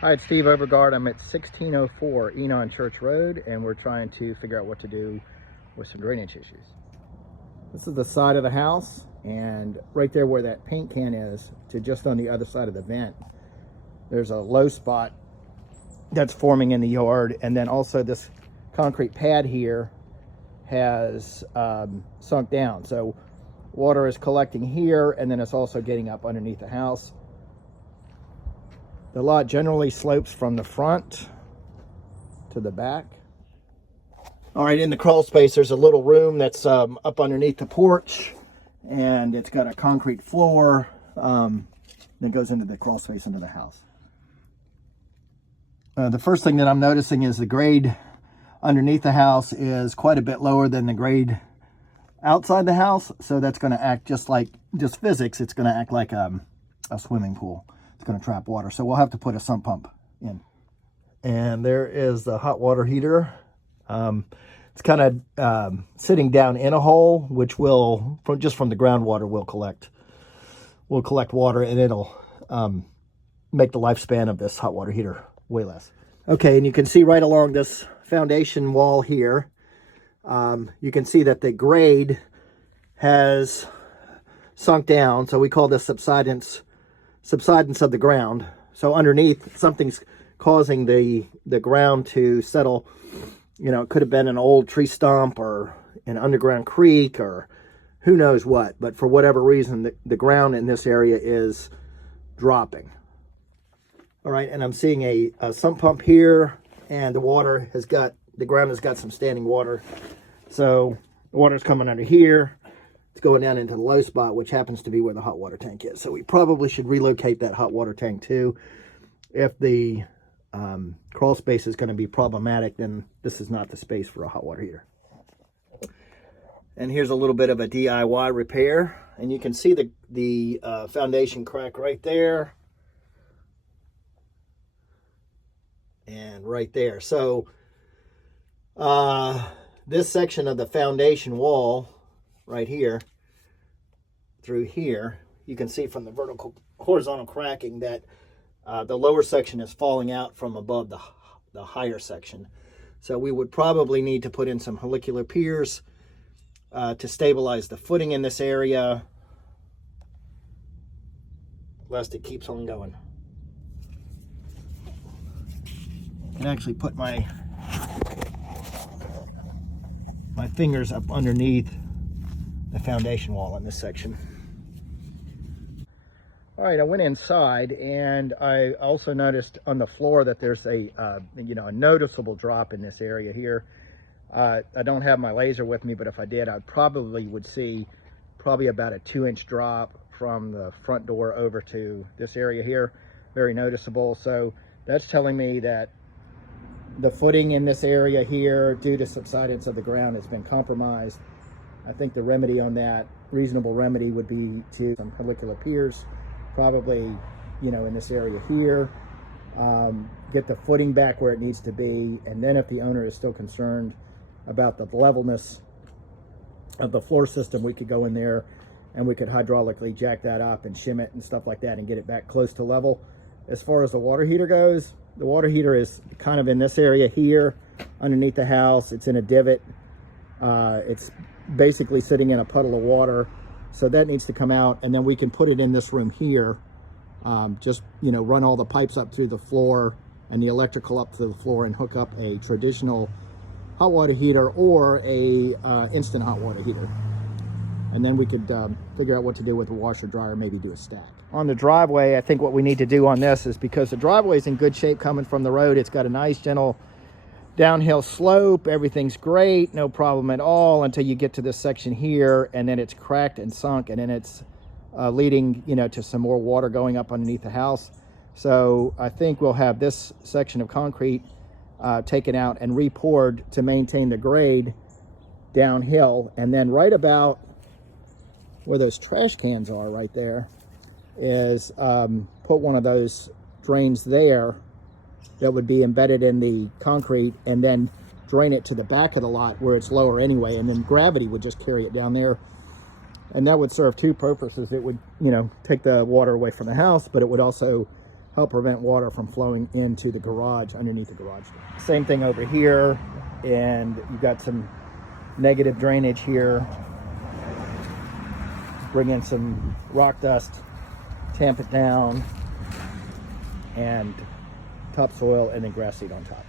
Hi, it's Steve Overgard. I'm at 1604 Enon Church Road, and we're trying to figure out what to do with some drainage issues. This is the side of the house, and right there where that paint can is, to just on the other side of the vent, there's a low spot that's forming in the yard, and then also this concrete pad here has sunk down. So water is collecting here, and then it's also getting up underneath the house. The lot generally slopes from the front to the back. All right, in the crawl space, there's a little room that's up underneath the porch, and it's got a concrete floor that goes into the crawl space into the house. The first thing that I'm noticing is the grade underneath the house is quite a bit lower than the grade outside the house. So that's going to act just physics. It's going to act like a swimming pool. It's going to trap water. So we'll have to put a sump pump in. And there is the hot water heater. It's kind of sitting down in a hole, which will, just from the groundwater, will collect water, and it'll make the lifespan of this hot water heater way less. Okay, and you can see right along this foundation wall here, you can see that the grade has sunk down. So we call this subsidence of the ground. So underneath, something's causing the ground to settle. You know, it could have been an old tree stump or an underground creek or who knows what, but for whatever reason, the ground in this area is dropping. All right, and I'm seeing a sump pump here, and the ground has got some standing water. So the water's coming under here. It's going down into the low spot, which happens to be where the hot water tank is. So we probably should relocate that hot water tank too. If the crawl space is going to be problematic, then this is not the space for a hot water heater. And here's a little bit of a DIY repair, and you can see the foundation crack right there and right there. So this section of the foundation wall right here through here, you can see from the horizontal cracking that the lower section is falling out from above the higher section. So we would probably need to put in some helicular piers to stabilize the footing in this area, lest it keeps on going. I can actually put my fingers up underneath the foundation wall in this section. All right, I went inside, and I also noticed on the floor that there's a noticeable drop in this area here. I don't have my laser with me, but if I did, I would see about a 2-inch drop from the front door over to this area here. Very noticeable. So that's telling me that the footing in this area here, due to subsidence of the ground, has been compromised. I think the remedy on that, reasonable remedy, would be to some helicular piers, probably, in this area here, get the footing back where it needs to be, and then if the owner is still concerned about the levelness of the floor system, we could go in there and we could hydraulically jack that up and shim it and stuff like that and get it back close to level. As far as the water heater goes, the water heater is kind of in this area here underneath the house. It's in a divot. It's basically sitting in a puddle of water, so that needs to come out, and then we can put it in this room here. Just run all the pipes up through the floor and the electrical up to the floor and hook up a traditional hot water heater or a instant hot water heater, and then we could figure out what to do with the washer dryer, maybe do a stack. On the driveway, I think what we need to do on this is, because the driveway is in good shape coming from the road, it's got a nice gentle downhill slope, everything's great, no problem at all, until you get to this section here, and then it's cracked and sunk, and then it's leading to some more water going up underneath the house. So I think we'll have this section of concrete taken out and re-poured to maintain the grade downhill, and then right about where those trash cans are right there is put one of those drains there that would be embedded in the concrete, and then drain it to the back of the lot where it's lower anyway, and then gravity would just carry it down there. And that would serve two purposes. It would, take the water away from the house, but it would also help prevent water from flowing into the garage, underneath the garage door. Same thing over here, and you've got some negative drainage here. Bring in some rock dust, tamp it down, and topsoil, and then grass seed on top.